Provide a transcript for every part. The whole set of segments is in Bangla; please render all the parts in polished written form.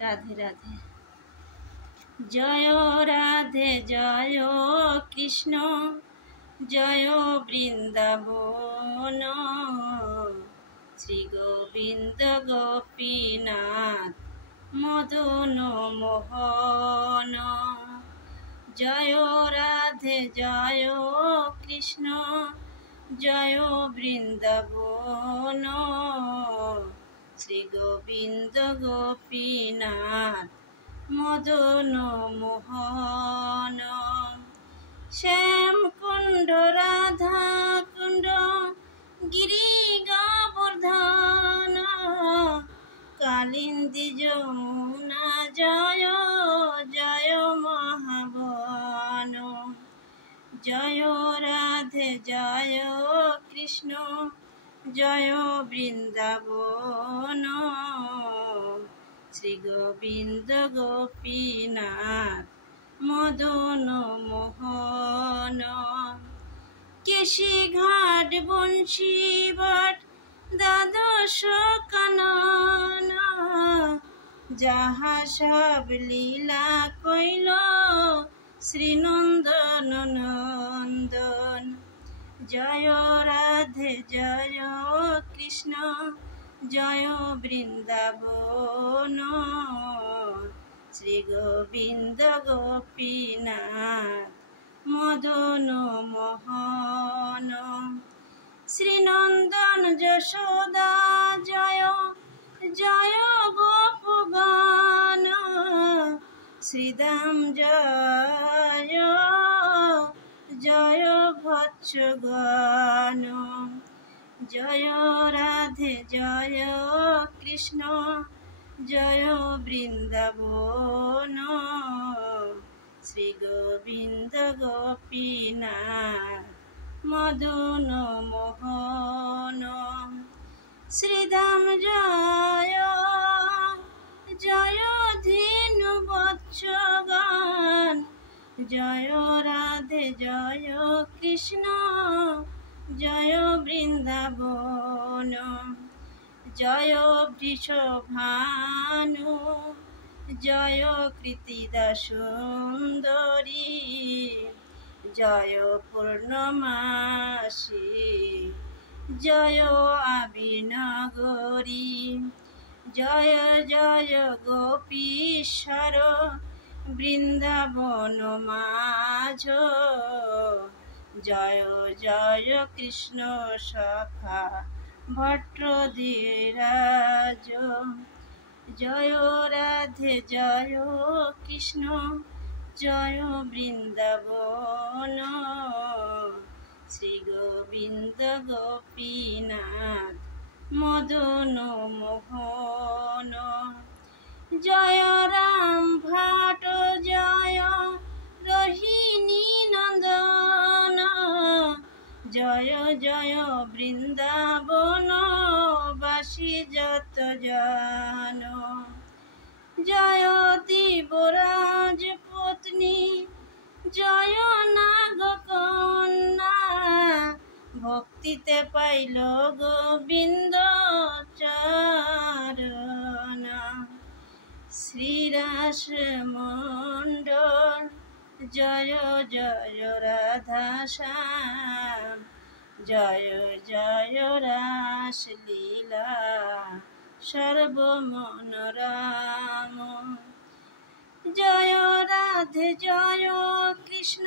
রাধে রাধে। জয় রাধে জয় কৃষ্ণ, জয় বৃন্দাবন, শ্রী গোবিন্দ গোপীনাথ মদন মোহন। জয় রাধে জয় কৃষ্ণ, জয় বৃন্দাবন, শ্রী গোবিন্দ গোপীনাথ মদন মোহন। শ্যাম কুণ্ড রাধা কুণ্ড গিরি গোবর্ধন, কালিন্দী যমুনা জয় জয় মহাবন। জয় রাধে জয় কৃষ্ণ, জয় বৃন্দাবন, শ্রী গোবিন্দ গোপীনাথ মদন মোহন। কেশি ঘাট বংশী বট দ্বাদশ কানন, যাহা সব লীলা কইল শ্রীনন্দন নন্দন। জয় রাধে জয় কৃষ্ণ, জয় বৃন্দাবন, শ্রী গোবিন্দ গোপীনাথ মদন মোহন। শ্রীনন্দন যশোদা জয় জয় গোপগণ, শ্রীদাম জয় জয় ভৎসগণ। জয় রাধে জয় কৃষ্ণ, জয় বৃন্দাবন, শ্রী গোবিন্দ গোপীনাথ মদন মোহন। শ্রীদাম জয় জয় ধেনু বৎসগণ, জয় রাধে জয় কৃষ্ণ, জয় বৃন্দাবন। জয় বৃষভানু জয় কৃতিদা সুন্দরী, জয় পূর্ণমাসী জয় আবিনগরী। জয় জয় গোপীশ্বর বৃন্দাবন মাঝ, জয় জয় কৃষ্ণ সখা ভট্টধীরাজ। জয় রাধে জয় কৃষ্ণ, জয় বৃন্দাবন, শ্রী গোবিন্দ গোপীনাথ মদন মোহন। জয় রাম ভাট জয় রোহিণী নন্দন, জয় জয় বৃন্দাবন বাসী যত জন। জয় দেবরাজ পত্নী জয় নাগকন্যা, ভক্তিতে পাইল গোবিন্দ চরণ। শ্রীরাস মণ্ডল জয় জয় রাধা শ্যাম, জয় জয় রাস লীলা সর্বমনোরম। জয় রাধে জয় কৃষ্ণ,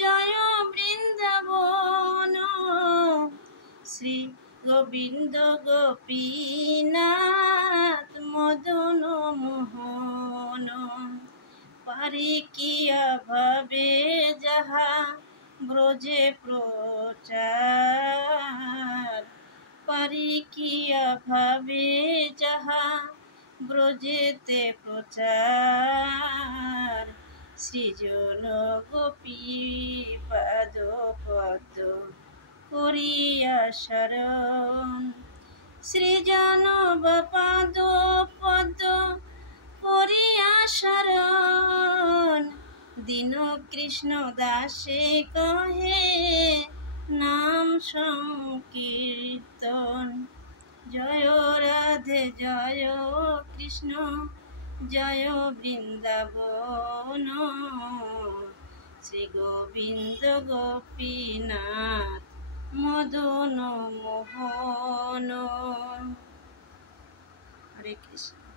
জয় বৃন্দাবন, শ্রী গোবিন্দ গোপীনাথ মদন মোহন। পারি কিয়া ভাবে যাহা ব্রজে প্রচার, পারি কিয়া ভাবে যাহা ব্রজেতে প্রচার। সৃজন গোপী পাদ পদ্ম করিয়া শরণ, সৃজন পাদ পদ্ম করিয়া শরণ। দীন কৃষ্ণ দাসে কহে নাম সংকীর্তন। জয় রাধে জয় কৃষ্ণ, জয় বৃন্দাবন শ্রী গোবিন্দ গোপীনাথ মদন মোহন। হরে কৃষ্ণ।